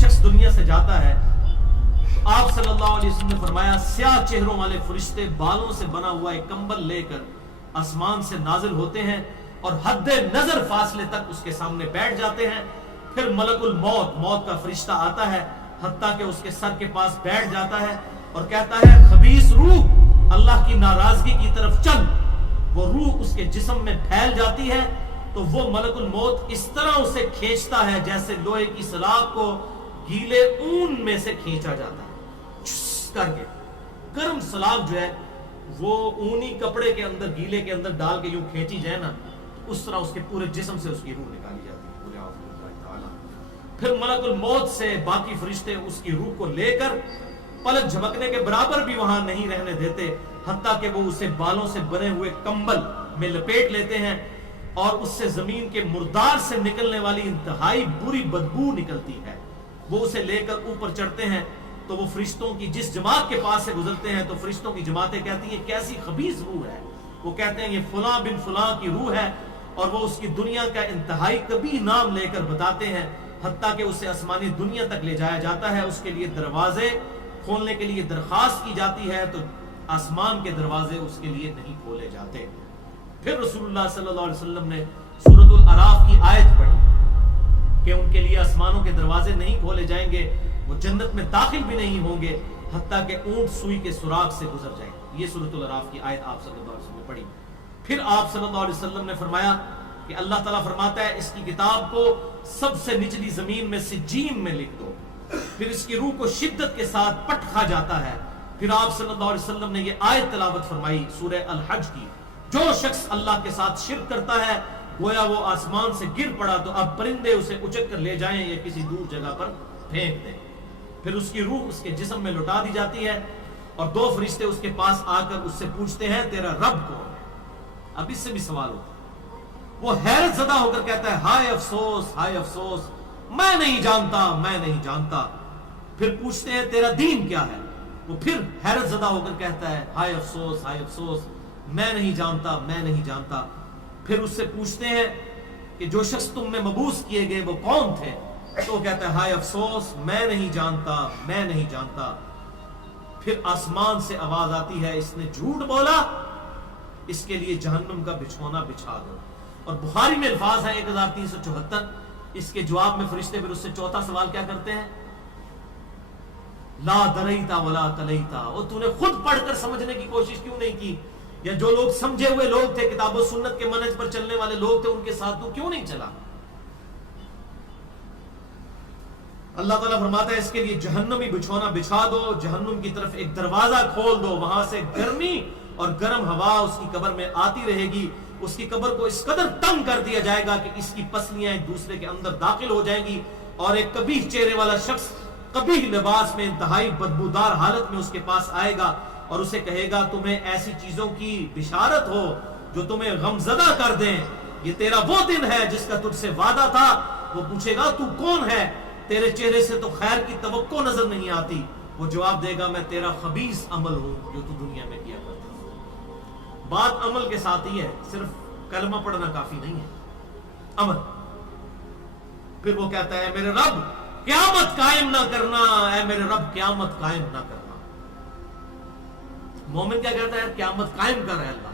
शख्स दुनिया से जाता है तो आप सल्लल्लाहु अलैहि वसल्लम ने फरमाया स्याह चेहरों वाले फरिश्ते बालों से बना हुआ एक कंबल लेकर आसमान से नाजिल होते हैं और हद नजर फासले तक उसके सामने बैठ जाते हैं। फिर मलकुल मौत, मौत का फरिश्ता आता है, हत्ता के उसके सर के पास बैठ जाता है और कहता है खबीस रूह अल्लाह की नाराजगी की तरफ चल। वो रूह उसके जिस्म में फैल जाती है तो वो मलकुल मौत इस तरह उसे खींचता है जैसे लोहे की सलाख को गीले ऊन में से खींचा जाता है, छुस करके। गर्म सलाख जो है वो ऊनी कपड़े के अंदर, गीले के अंदर डाल के यूं खींची जाए ना, तो उस तरह उसके पूरे जिस्म से उसकी रूह निकाली जाती है। फिर मलकुल मौत से बाकी फरिश्ते उसकी रूह को लेकर पलक झपकने के बराबर भी वहां नहीं रहने देते, हत्ता कि वो उसे बालों से बने हुए कंबल में लपेट लेते हैं और उससे जमीन के मुर्दार से निकलने वाली इंतहाई बुरी बदबू निकलती है। वो उसे लेकर ऊपर चढ़ते हैं तो वो फरिश्तों की जिस जमात के पास से गुजरते हैं तो फरिश्तों की जमातें कहती हैं कैसी खबीस रूह है। वो कहते हैं ये फुला बिन फुला की रूह है और वो उसकी दुनिया का इंतहाई कभी नाम लेकर बताते हैं, हत्ता कि उसे आसमानी दुनिया तक ले जाया जाता है। उसके लिए दरवाजे खोलने के लिए दरखास्त की जाती है तो आसमान के दरवाजे उसके लिए नहीं खोले जाते। फिर रसूलुल्लाह सल्लल्लाहु अलैहि वसल्लम ने सूरतुल अराफ की आयत पढ़ी कि उनके लिए आसमानों के दरवाजे नहीं खोले जाएंगे, वो जन्नत में दाखिल भी नहीं होंगे हत्ता कि ऊंट सुई के सुराग से गुजर जाएंगे। ये सूरतुल अराफ की आयत आप सल्लल्लाहु अलैहि वसल्लम ने पढ़ी। फिर आप सल्लल्लाहु अलैहि वसल्लम ने फरमाया कि अल्लाह ताला फरमाता है इसकी किताब को सबसे निचली जमीन में सिज्जीन में लिख दो। फिर इसकी रूह को शिद्दत के साथ पट खा जाता है। फिर आप सल्लल्लाहु अलैहि वसल्लम ने ये आयत तिलावत फरमाई सूरह अल हज की, जो शख्स अल्लाह के साथ शिर्क करता है गोया वो आसमान से गिर पड़ा तो अब परिंदे उसे उचक कर ले जाएं या किसी दूर जगह पर फेंक दें। फिर उसकी रूह उसके जिस्म में लौटा दी जाती है और दो फरिश्ते उसके पास आकर उससे पूछते हैं तेरा रब कौन है। अब इससे भी सवाल होता है। वो हैरत ज़दा होकर कहता है हाय अफसोस, हाय अफसोस, मैं नहीं जानता, मैं नहीं जानता। फिर पूछते हैं तेरा दीन क्या है। वो फिर हैरत ज़दा होकर कहता है हाय अफसोस, हाय अफसोस, मैं नहीं जानता, मैं नहीं जानता। फिर उससे पूछते हैं कि जो शख्स तुम में मबूस किए गए वो कौन थे, तो कहता है हाय अफसोस, मैं नहीं जानता, मैं नहीं जानता। फिर आसमान से आवाज आती है इसने झूठ बोला, इसके लिए जहन्नुम का बिछौना बिछा दो। और बुखारी में अल्फाज है 1374। इसके जवाब में फरिश्ते फिर उससे चौथा सवाल क्या करते हैं, ला दरईता वला तलईता, और तूने खुद पढ़कर समझने की कोशिश क्यों नहीं की, या जो लोग समझे हुए लोग थे, किताब सुन्नत के मनहज पर चलने वाले लोग थे, उनके साथ तू क्यों नहीं चला। अल्लाह ताला फरमाता है इसके लिए जहन्नमी बिछौना बिछा दो, जहन्नुम की तरफ एक दरवाजा खोल दो, वहां से गर्मी और गर्म हवा उसकी कब्र में आती रहेगी। उसकी कब्र को इस कदर तंग कर दिया जाएगा कि इसकी पसलियां एक दूसरे के अंदर दाखिल हो जाएंगी और एक कबीह चेहरे वाला शख्स कबीह लिबास में इंतहाई बदबूदार हालत में उसके पास आएगा और उसे कहेगा तुम्हें ऐसी चीजों की बिशारत हो जो तुम्हें गमजदा कर दें, ये तेरा वो दिन है जिसका तुझसे वादा था। वो पूछेगा तू कौन है, तेरे चेहरे से तो खैर की तवक्को नजर नहीं आती। वो जवाब देगा मैं तेरा खबीस अमल हूं जो तू दुनिया में किया करता। बात अमल के साथ ही है, सिर्फ कलमा पढ़ना काफी नहीं है, अमल। फिर वो कहता है मेरे रब क़यामत कायम ना करना, ऐ मेरे रब क़यामत कायम ना करना। मोमिन क्या कहता है, क़यामत कायम कर है अल्लाह।